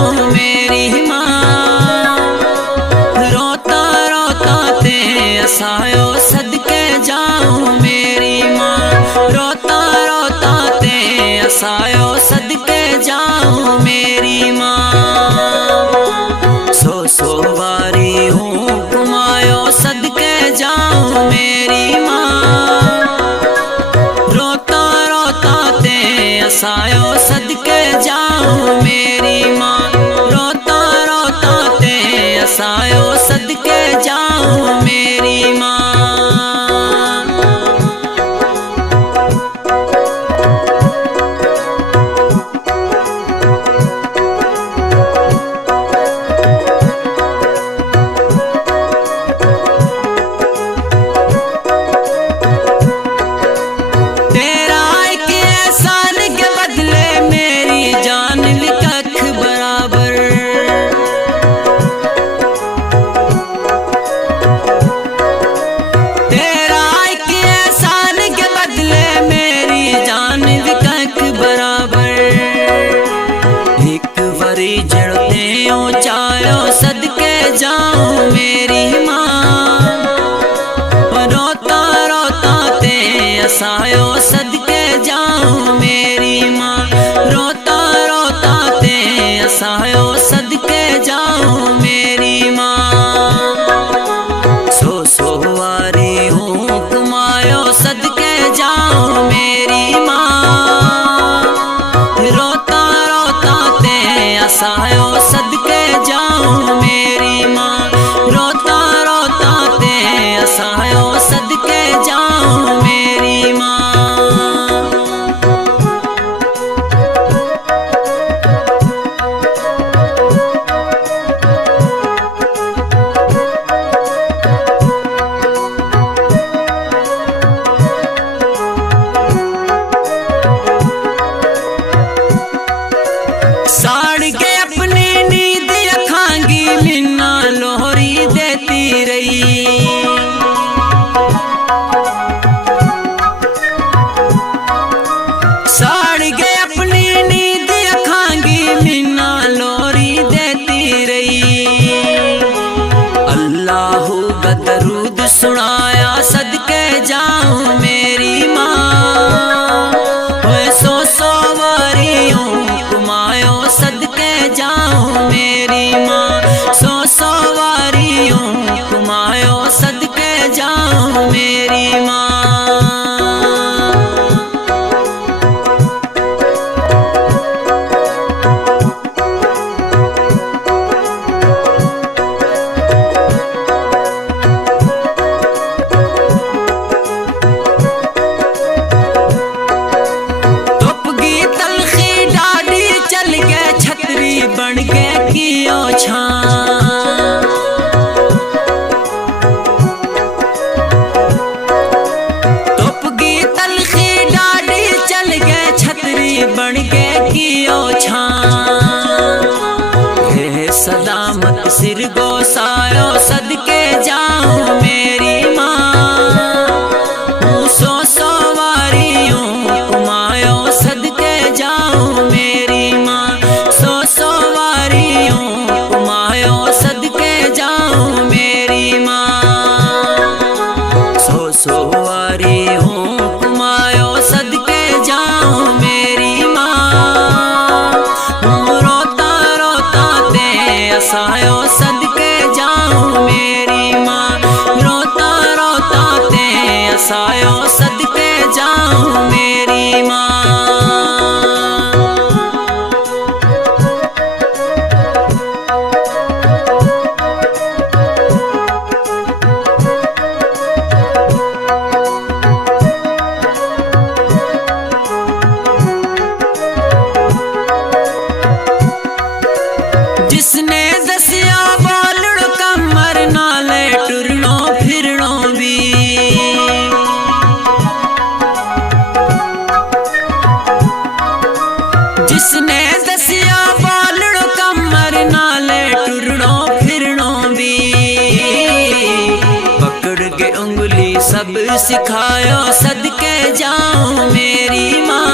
जाऊं मेरी माँ, रोता रोता ते असायो सदके जाऊं मेरी माँ, रोता रोता ते असायो सदके जाऊं मेरी माँ। सो बारी हूँ कुमायो सदके जाऊं मेरी माँ, रोता रोता ते असायो सदके जाऊं मेरी माँ, रोता रोता ते असायो सदके जाऊं मेरी माँ। सदके जाऊं मेरी माँ, रोता रोता ते असायो सदके जाऊं मेरी माँ, रोता रोता ते असायो सदके जाऊं मेरी माँ। सो वारी हूँ कुमायो सदके जाऊं मेरी माँ, रोता रोता ते असायो सदके जाऊं मेरी माँ, रोता रोता ते असायो सदके जाऊं मेरी माँ। साड़ के अपनी नींद अखांगी मिन्ना लोहरी देती रही, साड़ के अपनी नींद अखांगी मिन्ना लोहरी देती रही। अल्लाहू बदरूद सुनाया सदके जाऊं मेरी माँ, सो वारी हूँ कुमायो सदके जाऊं मेरी माँ, सो वारी हूँ कुमायो सदके जाऊं मेरी माँ। बन के कियो छां, टोपगी तलखी डाडी चल गए छतरी बन के कियो छां। हे सदामत सिर गोसायो सदके जाऊं मेरी माँ, सो वारी हूँ कुमायो सदके जाऊं मेरी माँ, सो वारी हूँ कुमायो सदके जाऊं मेरी माँ, सो वारी हूँ कुमायो सदके जाऊं मेरी माँ। रोता रोता ते असायो सदके जाऊं मेरी माँ, रोता रोता ते असायो सदके जाऊं मेरी माँ। जिसने दसिया बालड़ कमर नाले टुरनो फिरनो भी, जिसने दसिया बालड़ कमर नाले टुरनो फिरनो भी, पकड़ के उंगली सब सिखायो सदके जाऊं मेरी माँ,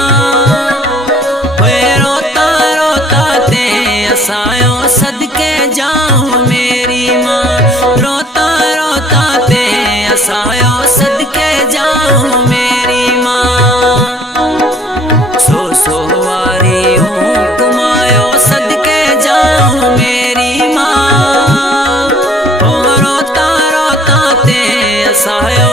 रोता रोता ते असायो असायो सदके जाऊं मेरी माँ। सो वारी हूँ कमायो सदके जाऊं मेरी माँ। रोता रोता ते असायो